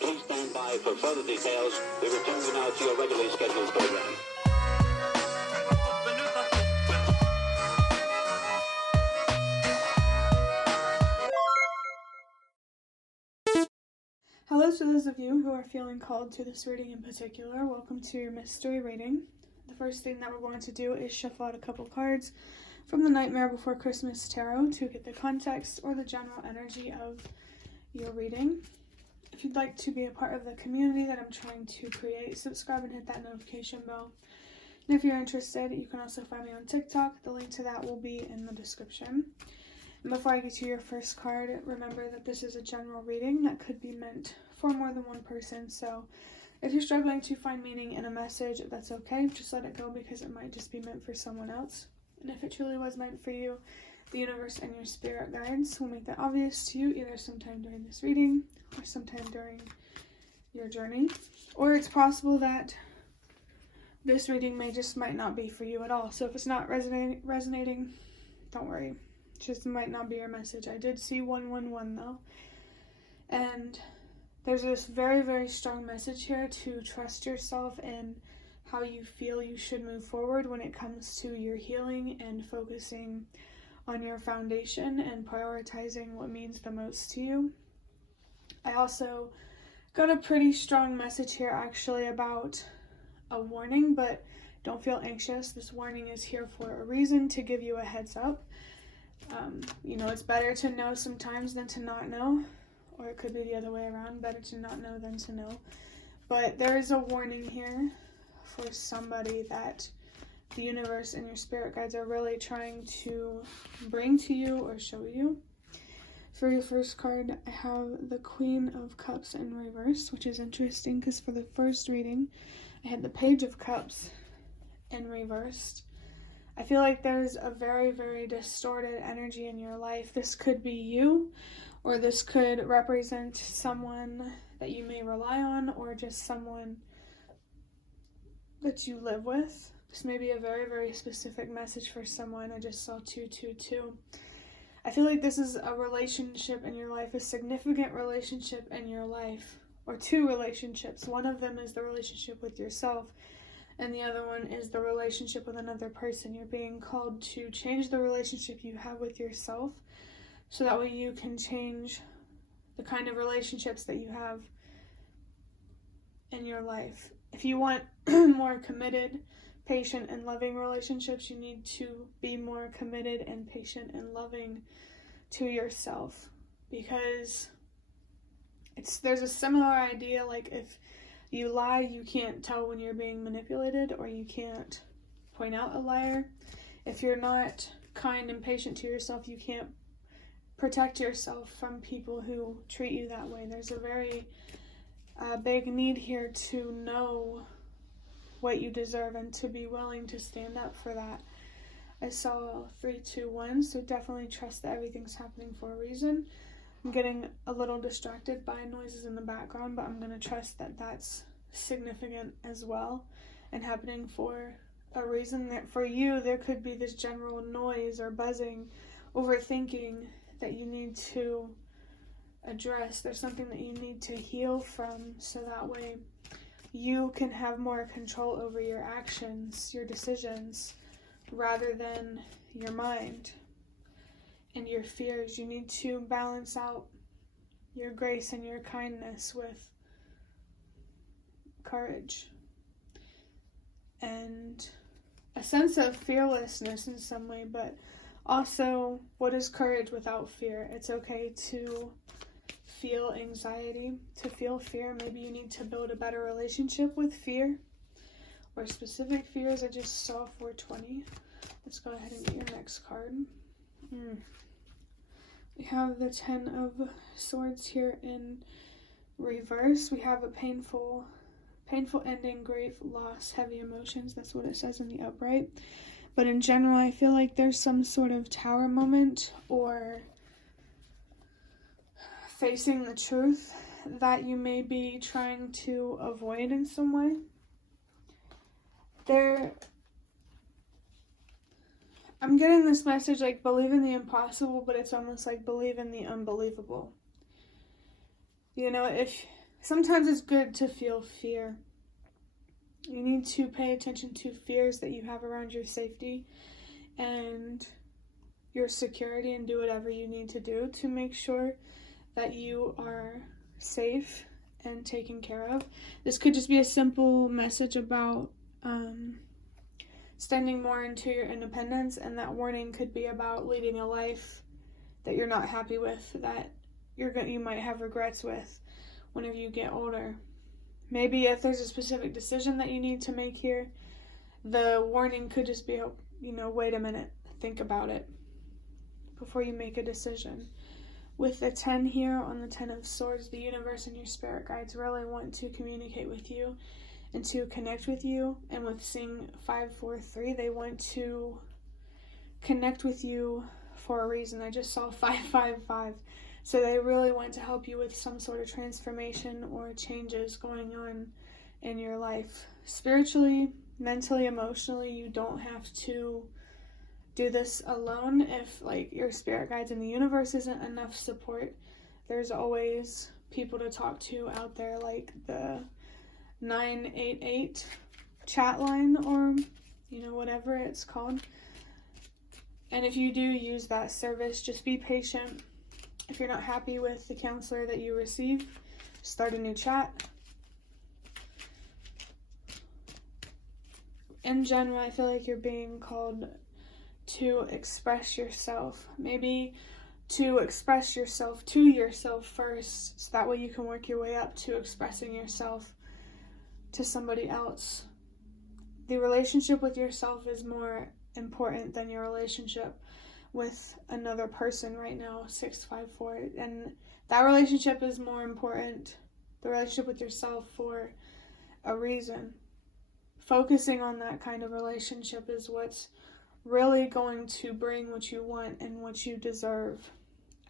Please stand by for further details. We return you now to your regularly scheduled program. Hello to those of you who are feeling called to this reading in particular. Welcome to your mystery reading. The first thing that we're going to do is shuffle out a couple cards from the Nightmare Before Christmas Tarot to get the context or the general energy of your reading. If you'd like to be a part of the community that I'm trying to create, subscribe and hit that notification bell. And if you're interested, you can also find me on TikTok. The link to that will be in the description. And before I get to your first card, remember that this is a general reading that could be meant for more than one person. So if you're struggling to find meaning in a message, that's okay. Just let it go because it might just be meant for someone else. And if it truly was meant for you, the universe and your spirit guides will make that obvious to you either sometime during this reading or sometime during your journey. Or it's possible that this reading might not be for you at all. So if it's not resonating, don't worry. Just might not be your message. I did see 111 though, and there's this very, very strong message here to trust yourself and how you feel you should move forward when it comes to your healing and focusing on your foundation and prioritizing what means the most to you. I also got a pretty strong message here actually about a warning, but don't feel anxious. This warning is here for a reason, to give you a heads up. It's better to know sometimes than to not know, or it could be the other way around, better to not know than to know. But there is a warning here for somebody that the universe and your spirit guides are really trying to bring to you or show you. For your first card, I have the Queen of Cups in reverse, which is interesting because for the first reading, I had the Page of Cups in reversed. I feel like there's a very, very distorted energy in your life. This could be you, or this could represent someone that you may rely on, or just someone that you live with. This may be a very, very specific message for someone. I just saw 222. I feel like this is a relationship in your life, a significant relationship in your life, or two relationships. One of them is the relationship with yourself, and the other one is the relationship with another person. You're being called to change the relationship you have with yourself so that way you can change the kind of relationships that you have in your life. If you want more committed, patient, and loving relationships, you need to be more committed and patient and loving to yourself, because there's a similar idea, like if you lie, you can't tell when you're being manipulated, or you can't point out a liar. If you're not kind and patient to yourself, you can't protect yourself from people who treat you that way. There's a very big need here to know what you deserve and to be willing to stand up for that. I saw 321, so definitely trust that everything's happening for a reason. I'm getting a little distracted by noises in the background, but I'm going to trust that that's significant as well and happening for a reason. That for you, there could be this general noise or buzzing, overthinking that you need to address. There's something that you need to heal from, so that way you can have more control over your actions, your decisions, rather than your mind and your fears. You need to balance out your grace and your kindness with courage and a sense of fearlessness in some way, but also, what is courage without fear? It's okay to feel anxiety, to feel fear. Maybe you need to build a better relationship with fear or specific fears. I just saw 420. Let's go ahead and get your next card. We have the 10 of Swords here in reverse. We have a painful ending, grief, loss, heavy emotions. That's what it says in the upright. But in general, I feel like there's some sort of tower moment or facing the truth that you may be trying to avoid in some way. I'm getting this message like believe in the impossible, but it's almost like believe in the unbelievable. If sometimes it's good to feel fear. You need to pay attention to fears that you have around your safety and your security, and do whatever you need to do to make sure that you are safe and taken care of. This could just be a simple message about standing more into your independence, and that warning could be about leading a life that you're not happy with, that you might have regrets with whenever you get older. Maybe if there's a specific decision that you need to make here, the warning could just be, wait a minute, think about it before you make a decision. With the 10 here on the 10 of Swords, the universe and your spirit guides really want to communicate with you and to connect with you. And with seeing 543, they want to connect with you for a reason. I just saw 555. So they really want to help you with some sort of transformation or changes going on in your life. Spiritually, mentally, emotionally, you don't have to do this alone. If your spirit guides in the universe isn't enough support, there's always people to talk to out there, like the 988 chat line, or whatever it's called. And if you do use that service, just be patient. If you're not happy with the counselor that you receive, start a new chat. In general, I feel like you're being called to express yourself. Maybe to express yourself to yourself first, so that way you can work your way up to expressing yourself to somebody else. The relationship with yourself is more important than your relationship with another person right now, 654. And that relationship is more important, the relationship with yourself, for a reason. Focusing on that kind of relationship is what's really going to bring what you want and what you deserve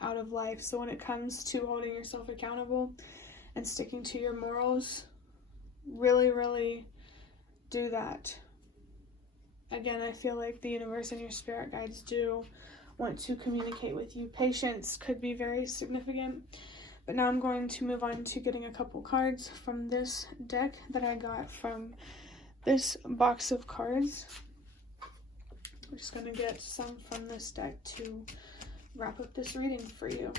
out of life. So when it comes to holding yourself accountable and sticking to your morals, really, really do that. Again, I feel like the universe and your spirit guides do want to communicate with you. Patience could be very significant. But now I'm going to move on to getting a couple cards from this deck that I got from this box of cards. I'm just going to get some from this deck to wrap up this reading for you.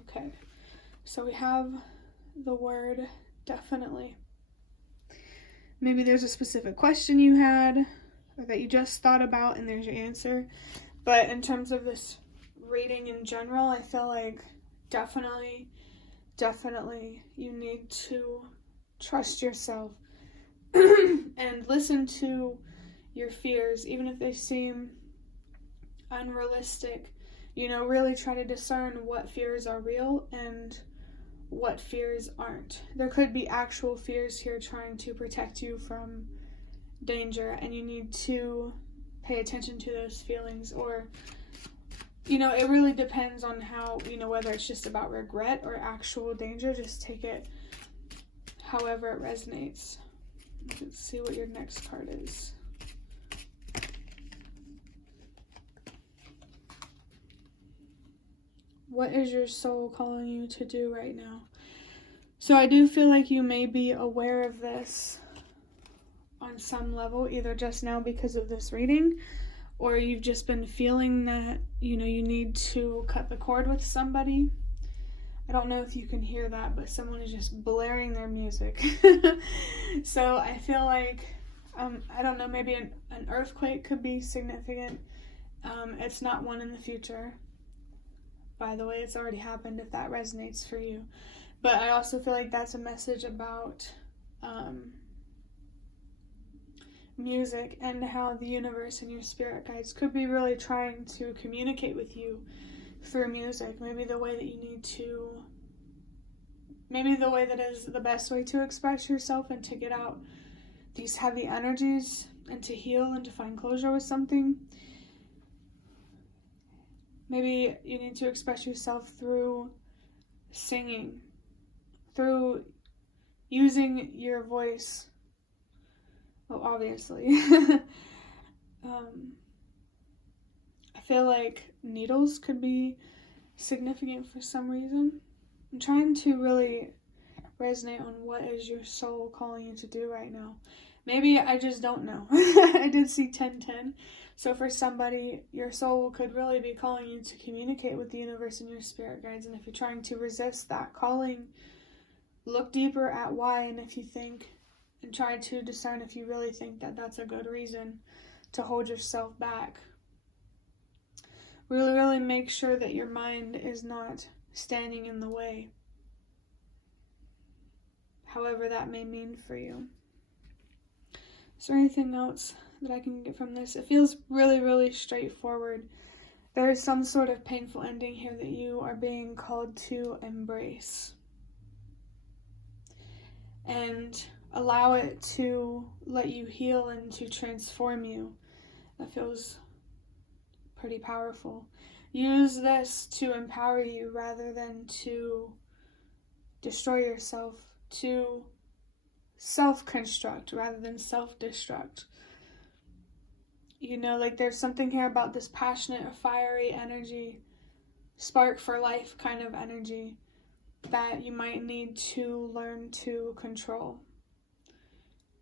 Okay, so we have the word definitely. Maybe there's a specific question you had or that you just thought about and there's your answer. But in terms of this reading in general, I feel like definitely you need to trust yourself and listen to your fears, even if they seem unrealistic. Really try to discern what fears are real and what fears aren't. There could be actual fears here trying to protect you from danger, and you need to pay attention to those feelings. Or it really depends on how, whether it's just about regret or actual danger. Just take it however it resonates. Let's see what your next card is. What is your soul calling you to do right now? So I do feel like you may be aware of this on some level, either just now because of this reading, or you've just been feeling that, you need to cut the cord with somebody. I don't know if you can hear that, but someone is just blaring their music. So I feel like, I don't know, maybe an earthquake could be significant. It's not one in the future. By the way, it's already happened if that resonates for you. But I also feel like that's a message about music and how the universe and your spirit guides could be really trying to communicate with you through music. Maybe the way that is the best way to express yourself and to get out these heavy energies and to heal and to find closure with something. Maybe you need to express yourself through singing, through using your voice. Well, obviously. I feel like needles could be significant for some reason. I'm trying to really resonate on what is your soul calling you to do right now. Maybe I just don't know. I did see 1010. So for somebody, your soul could really be calling you to communicate with the universe and your spirit guides. And if you're trying to resist that calling, look deeper at why. And if you think, and try to discern if you really think that that's a good reason to hold yourself back. Really, really make sure that your mind is not standing in the way, however that may mean for you. Is there anything else that I can get from this? It feels really, really straightforward. There is some sort of painful ending here that you are being called to embrace. And allow it to let you heal and to transform you. That feels pretty powerful. Use this to empower you rather than to destroy yourself, to self-construct rather than self-destruct. You know, like there's something here about this passionate, fiery energy, spark for life kind of energy that you might need to learn to control.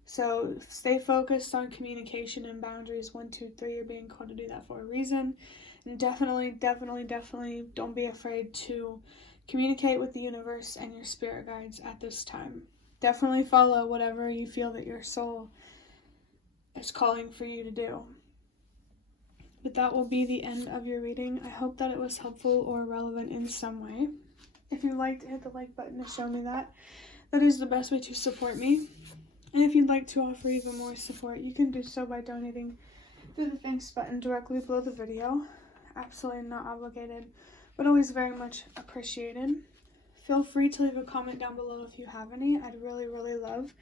So stay focused on communication and boundaries. 1, 2, 3, you're being called to do that for a reason. And definitely don't be afraid to communicate with the universe and your spirit guides at this time. Definitely follow whatever you feel that your soul is calling for you to do. But that will be the end of your reading. I hope that it was helpful or relevant in some way. If you'd like to hit the like button to show me that, that is the best way to support me. And if you'd like to offer even more support, you can do so by donating through the thanks button directly below the video. Absolutely not obligated, but always very much appreciated. Feel free to leave a comment down below if you have any. I'd really, really love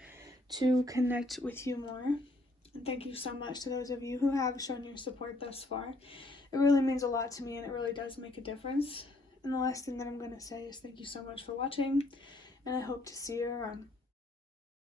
to connect with you more. And thank you so much to those of you who have shown your support thus far. It really means a lot to me, and it really does make a difference. And the last thing that I'm going to say is thank you so much for watching, and I hope to see you around.